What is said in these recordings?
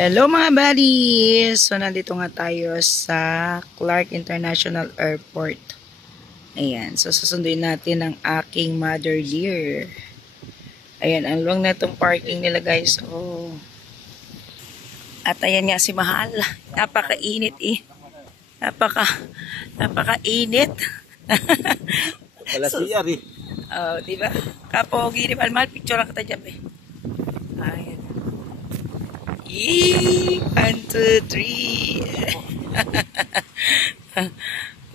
Hello mga buddies! So, nandito nga tayo sa Clark International Airport. Ayan. So, susunduin natin ang aking mother dear. Ayan. Ang long na itong parking nila guys. Oh. At ayan nga si Mahal. Napakainit eh. Napakainit. Wala So, siya rin. oh, diba? Kapogi ni Mahal. Picture lang kita dyan eh. Ayan. 1, 2, 3.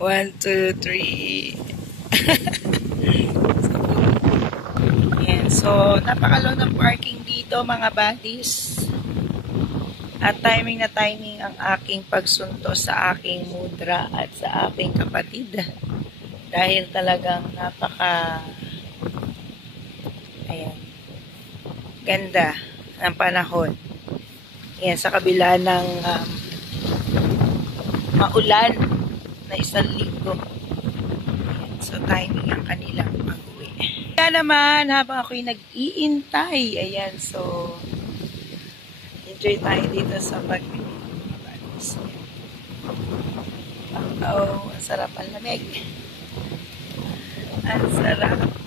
1, 2, 3. Ayan. So, napakalong ng parking dito mga buddies. At timing na timing ang aking pagsunto sa aking mudra at sa aking kapatid. Dahil talagang ayan, ganda ng panahon. Ayan, sa kabila ng maulan na 1 linggo. Ayan, so timing ang kanilang pag-uwi. Kaya naman, habang ako'y nag-iintay, ayan, so enjoy tayo dito sa pag-ibig. Oh, ang sarap ang lamig. Ang sarap.